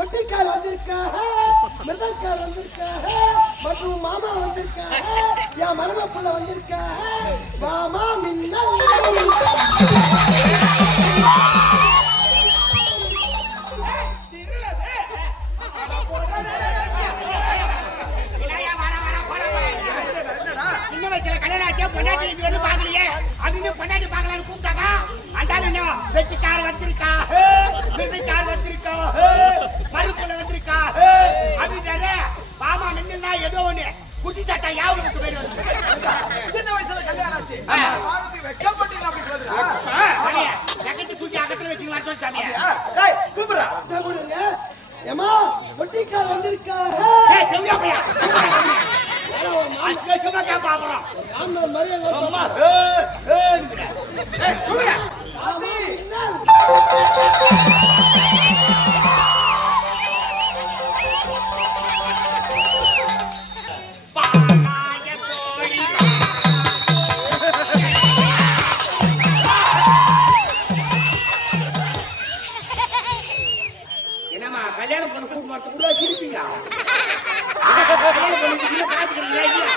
ஒட்டிக்கார் வந்திருக்காக, மிருதங்கார் வந்திருக்காக, மற்றும் மாமா வந்திருக்காக, என் மரும புள்ள வந்திருக்காக. மாமா மின்னல் பொண்டாட்டி பாக்கலான்னு கூப்பிட்டாங்க. அந்தாலும் வெட்டிக்கார வந்திருக்கா, மிருதங்கார் வந்திருக்கா, மறுப்புல வந்திருக்கா அப்படின்றாரு. மாமா நின்னுனா ஏதோ ஒண்ணு குட்டி தாத்தா யாவுக்கு பேர் வந்து சின்ன வயசுல கல்யாணம் ஆச்சு. வெக்கப்பட்டு அப்படி சொல்றா. ஜகத்து தூக்கி அகத்துல வச்சுக்கலாம் சாமியா. டேய் கூப்பிடுறா. கூப்பிடுங்க. ஏமா ஒட்டிக்கார் வந்திருக்காக. ஏய் தெம்பியா பையா. அஸ்கே சும்மா கேப்பா அப்புறம். ஆமா மரியாதை அம்மா கூப்பிடுறா. மாமா மின்னல் என்னம்மா கல்யாணம் பண்ண கூட்டு வரத்துக்குள்ள சிரிப்பீங்களா? கல்யாணம் பண்ணிட்டு காத்துக்கிறீங்களா?